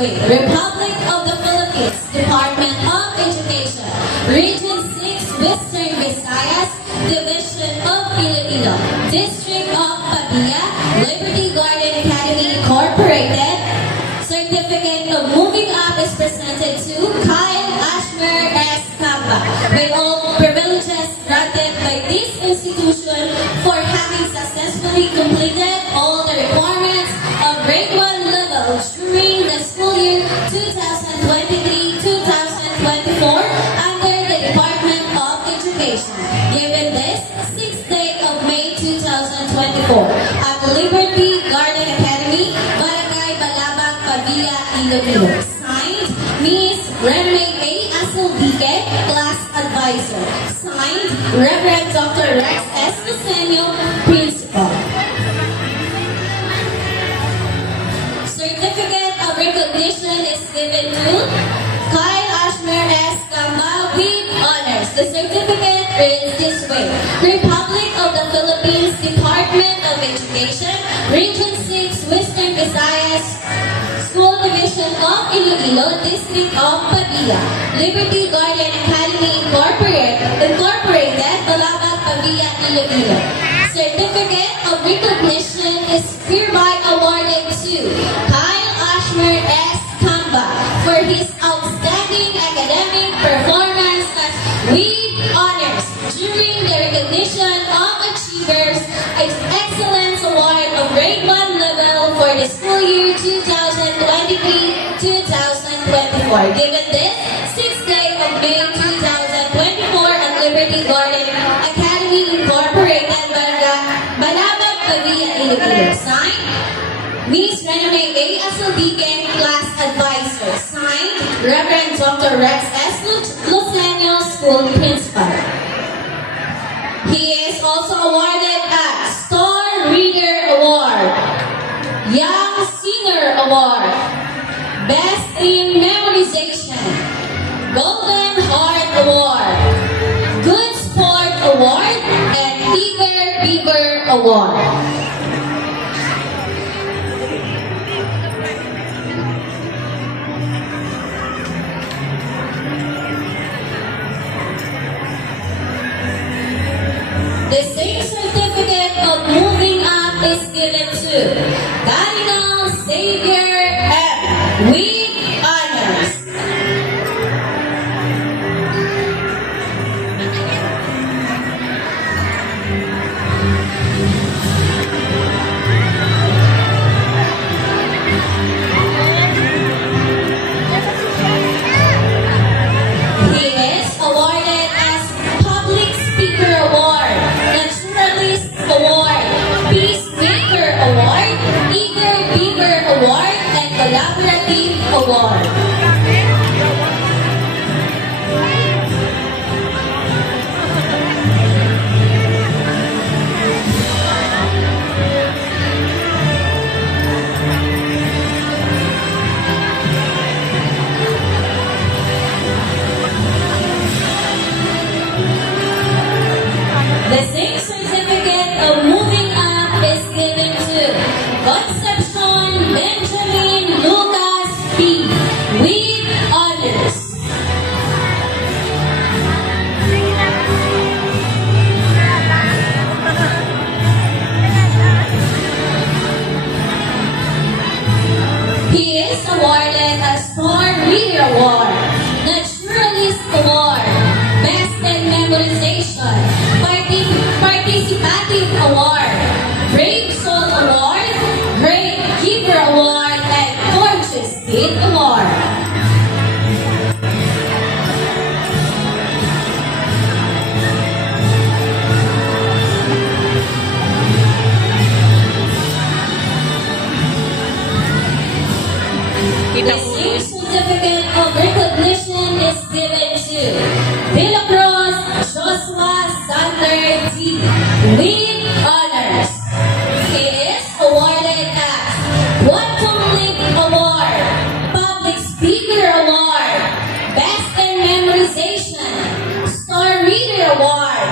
way. Republic of the Philippines, Department of Education, Region 6, Western Visayas, Division of Iloilo, District of Pabia, Liberty Garden Academy Incorporated. Certificate of moving up is presented to Kyle Ashmer S. Kamba, with all privileges granted by this institution for having successfully completed all the requirements of grade 1 level during the school year 2023-2024 under the Department of Education, given this 6th day of May 2024 at Liberty Garden Academy, Barangay Balabag, Pavia, Iloilo. Signed, Ms. Renee A. Asildique, Class Advisor. Signed, Reverend Dr. Rex S. Casenio, Principal. Certificate of recognition is given to Kyle Ashmer S. Kamba with honors. The certificate is this way. Republic of the Philippines, Department of Education, Region 6, Western Visayas, School Division of Iloilo, District of Pabia, Liberty Garden Academy Incorporated, Balabag, Pabia, Iloilo. Certificate of recognition is hereby awarded to Kyle Ashmer S. Kamba for his outstanding academic performance as with honors during the recognition of achievers Excellence Award of Grade 1 level for the school year 2023-2024. Given this 6th day of May 2024 at Liberty Garden Academy Incorporated, Balabag, Pavia, Iloilo. Signed, Ms. Renee A. Asildique, Class Advisor. Signed, Reverend Dr. Rex S. Lucenio, School Principal. He is also awarded a Star Reader Award, Young Singer Award, Best in Memorization, Golden Heart Award, Good Sport Award, and Eager Beaver Award. The same certificate of moving up is given to Cardinal Xavier M. with honors. He is awarded as Public Speaker Award, Naturalist Award, Peacemaker Award, Eager Beaver Award, and Collaborative Award. The same certificate of moving up is given to Concepcion Benjamin Lucas B. with honors. He is awarded a Star Reader Award, Naturalist Award, Best in Memorization, Participative Award, Brave Soul Award, Great Giver Award, and Gorgeous Kid Award. The same certificate of recognition is given to Villacross Joshua Sander D. with honors. He is awarded as Quantum Leap Award, Public Speaker Award, Best in Memorization, Star Reader Award,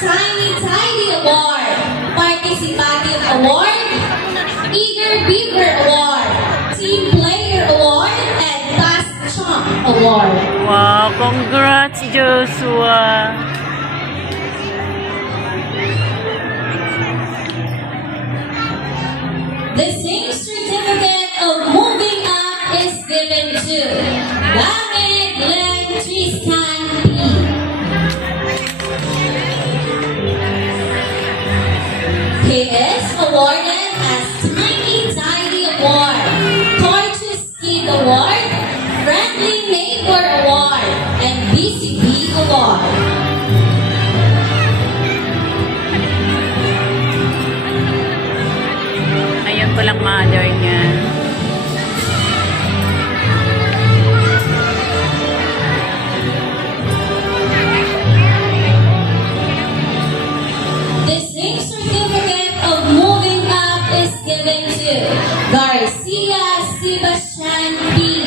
Tiny Tidy Award, Participative Award, Eager Beaver Award, Team Player Award, Wow, congrats, Joshua. The same certificate of moving up is given to David Glenn Tristan P. He is awarded as Tiny Tidy Award, Gorgeous Kid Award, Friendly Neighbor Award, and BCB Award. Ngayon ko lang mother niya. The same certificate of moving up is given to Garcia Sebastian B.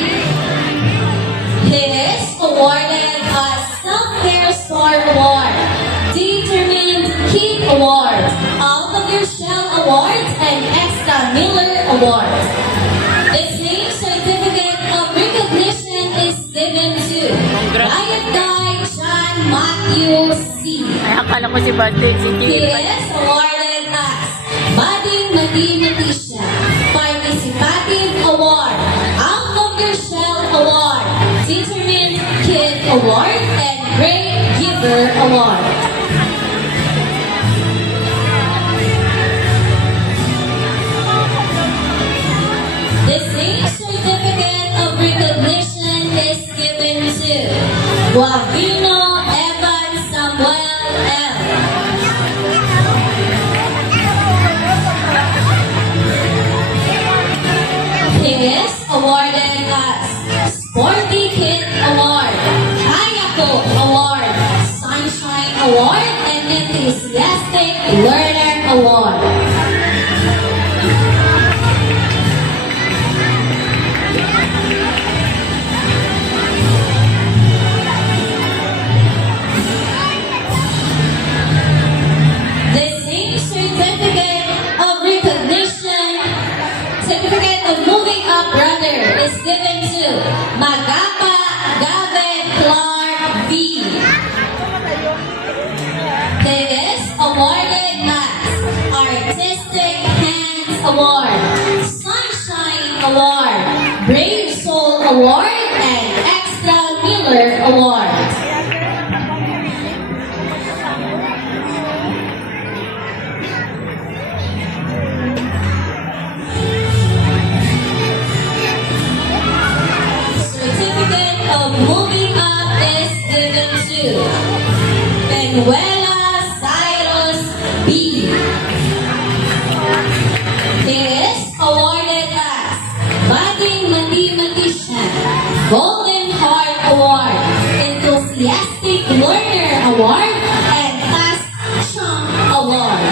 He is awarded a Self-Care Store Award, Determined Kid Award, Out of Your Shell Award, and Extra Miller Award. The same certificate of recognition is given to Riot Guy John Matthew C. Ay, akala ko si Bante, si He Kim. is awarded as Budding Mathematician, Participative Award, Out of Your Shell Award, Determined Kid Award, and Great Giver Award. The same certificate of recognition is given to Guavino Evan Samuel L. He is awarded as Sporty Kid Award, Kayako Award, Sunshine Award, and Enthusiastic Learner Award. The same certificate of recognition, certificate of moving up brother is given to Magapa Gavin Clark V. He is awarded as Artistic Hands Award, Sunshine Award, Brave Soul Award, and Extra Miller Award. Certificate of moving up is given to Benuela Cyrus B. He is awarded as Budding Mathematician, Golden Heart Award, Enthusiastic Learner Award, and Task Chunk Award.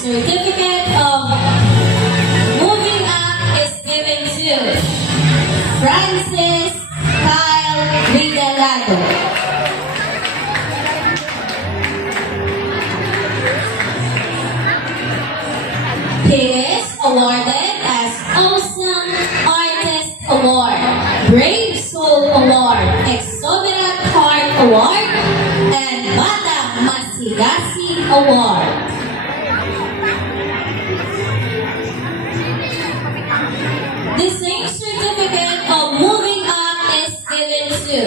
Certificate of moving up is given to Francis Kyle Regalado. He is awarded as Awesome Artist Award, Brave Soul Award, Exuberant Heart Award, and Bata Masigasi Award. The same certificate of moving up is given to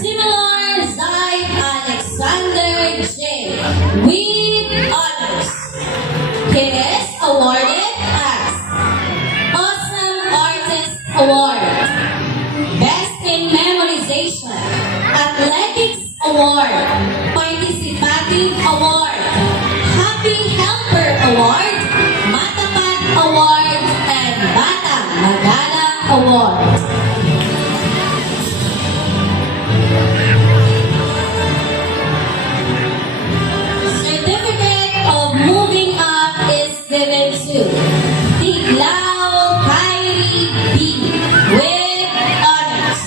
Similar Zai Alexander J. with honors. He is awarded as Awesome Artist Award, Best in Memorization, Athletics Award, Participative Award, Happy Helper Award, Matapad Award, and Bata Magala Award. Certificate of moving up is given to Tiglao Kyrie B. with honors.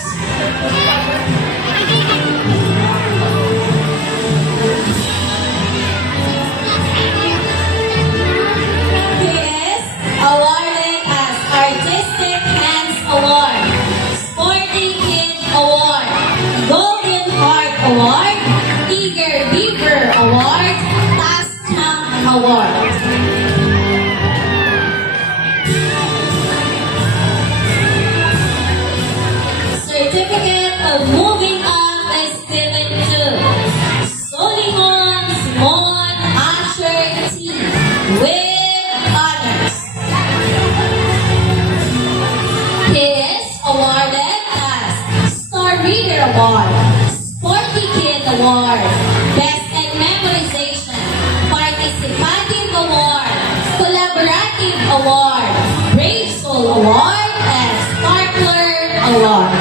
of moving up is given to Solihon Simon Asher T. with honors. He is awarded as Star Reader Award, Sporty Kid Award, Best in Memorization, Participative Award, Collaborative Award, Brave Soul Award, and Sparkler Award.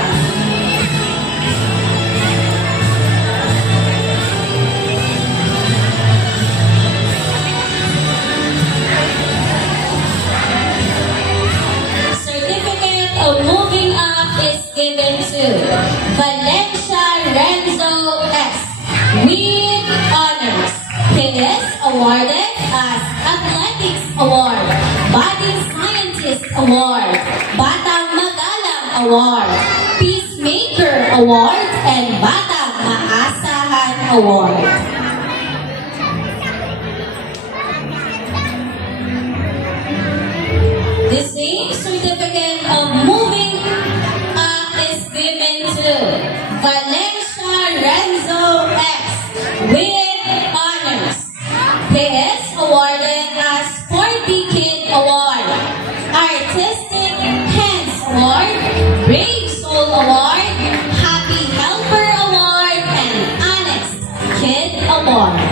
Certificate of moving up is given to Valencia Renzo S. with honors. He is awarded as Athletics Award, Budding Scientist Award, Batang Magalang Award, Peacemaker Award, and Batang Maasahan Award. The same certificate of moving up is given to Valencia Renzo X with honors. He is awarded as Sporty Kid Award, Artistic Hands Award, Brave Soul Award, Happy Helper Award, and Honest Kid Award.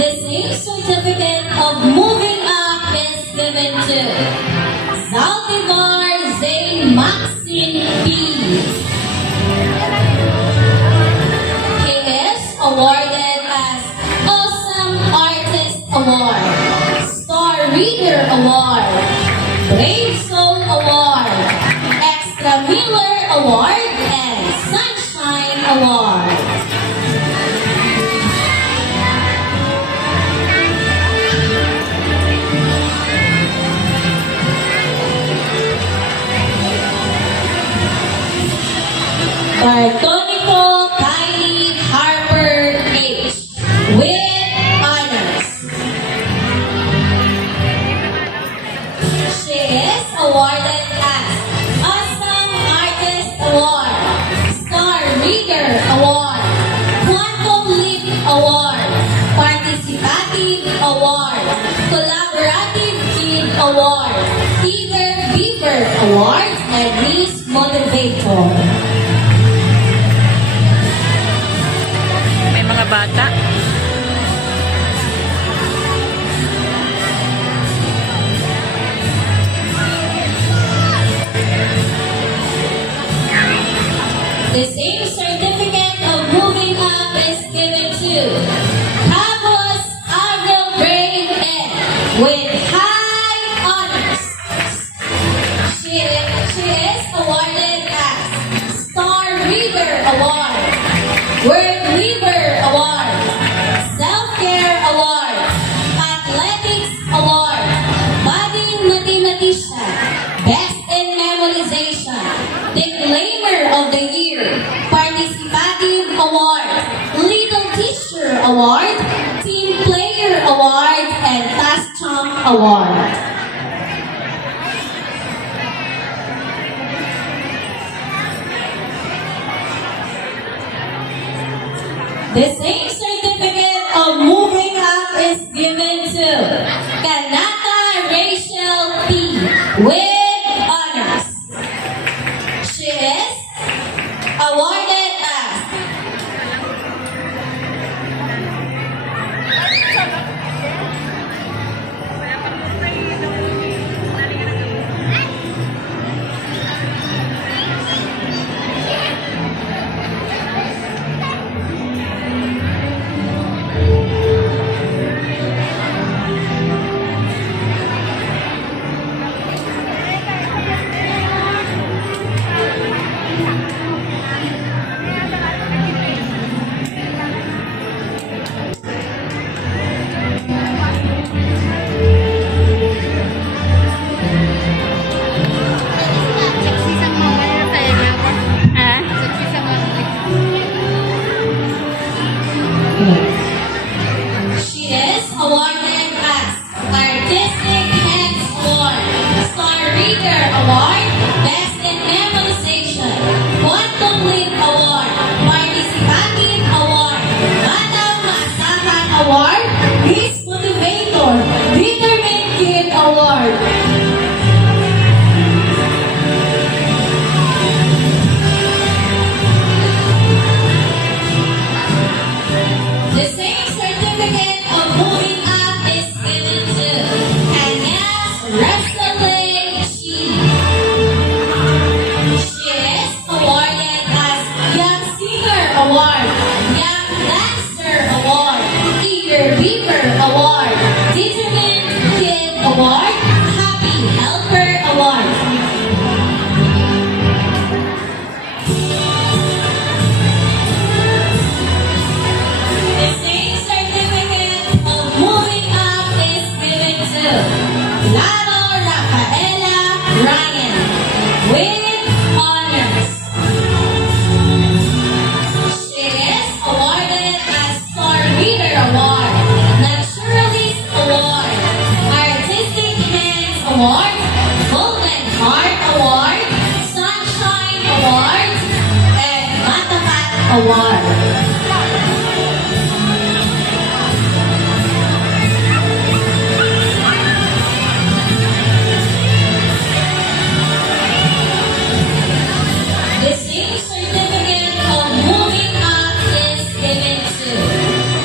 The same certificate of moving up is given to Zaldivar Zain Maxine B. He is awarded as Awesome Artist Award, Star Reader Award, Brave Soul Award, Extra Miller Award, and Sunshine Award. Bartonico Kylie Harper H. with honors. She is awarded as Awesome Artist Award, Star Reader Award, Quantum Leap Award, Participative Award, Collaborative Kid Award, Eager Beaver Award, and Miss Motivator. May mga bata. The same certificate of moving up is given to Carlos Avril Brave N. with high honors. She is awarded as Star Reader Award, Word Weaver Award, Self-Care Award, Athletics Award, Budding Mathematician, Best in Memorization, Declaimer of the Year, Participative Award, Little Teacher Award, Team Player Award, and Task Champ Award. The same certificate of moving up is given to Kanata Rachel P. with honors. She is awarded as moving up is given to Agnes Restolet Chi. She is awarded as Young Singer Award, Young Dancer Award, Eager Beaver Award, Determined Kid Award, Happy Helper Award. The same certificate of moving up is given to Lalo Rafaela Ryan with honors. She is awarded as Star Reader Award, Naturalist Award, Artistic Hands Award, Golden Heart Award, Sunshine Award, and Matapat Award. The same certificate of moving up is given to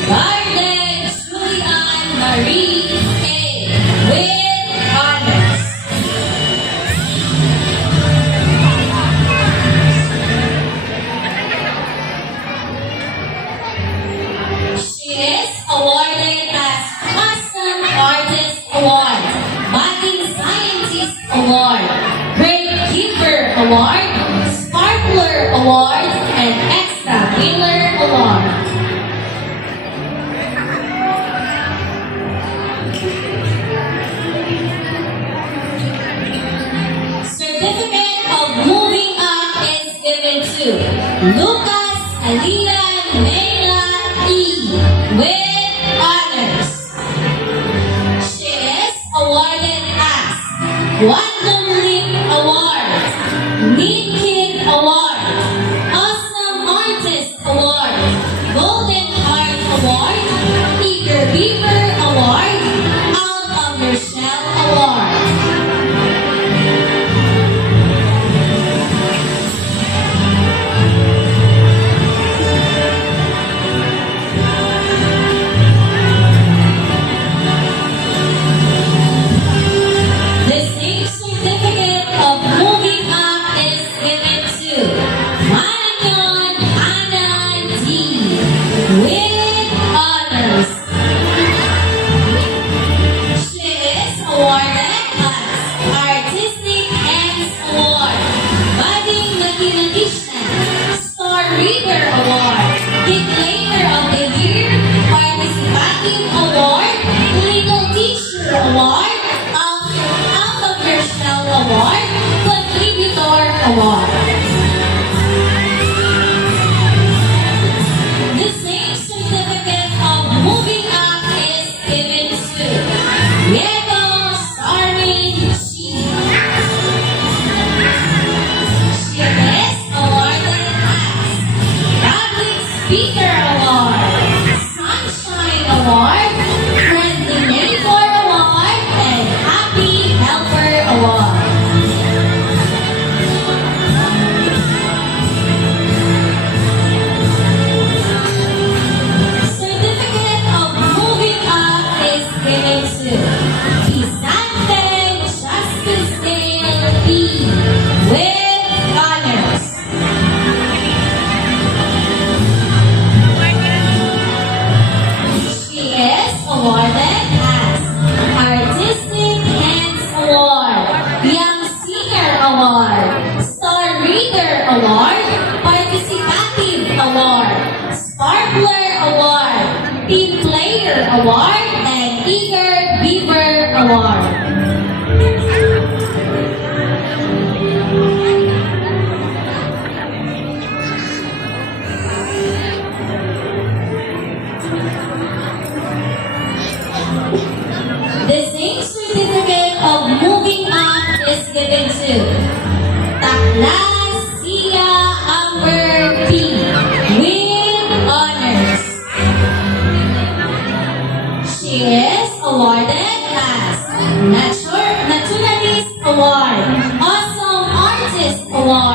Garden Julian Marie A. with honors. She is awarded as Awesome Artist Award, Budding Scientist Award, Great Giver Award, Sparkler Award, and Extra Wheeler Award. Certificate of moving up is given to Lucas Alian Mela E. with honors. She is awarded as Quantum Leap Award, Neat Kid Award, Awesome Artist Award, Golden Heart Award, Eager Beaver Award, Out of Your Shell Award. The same certificate of moving up is given to Marion Anna D. with honors. She is awarded as Artistic Hands Award, Budding Mathematician, Star Reader Award, Declaimer of the Year, Participating Award, Legal Teacher Award, Out of Your Shell Award, Contributor Award. The same certificate of moving up is given to Diego Sarmin Chi. She is awarded as Public Speaker Award, Sunshine Award, Friendly Neighbor Award, and Happy Helper Award. Certificate of moving up is given to Pisante Justice Dale B. with honors. She is awarded as Artistic Hands Award, Young Singer Award, Star Reader Award, Participative Award, Sparkler Award, Team Player Award, and Eager Beaver Award. The same certificate of moving up is given to Takla Sia Amber P. with honors. She is awarded as Naturalist Award, Awesome Artist Award,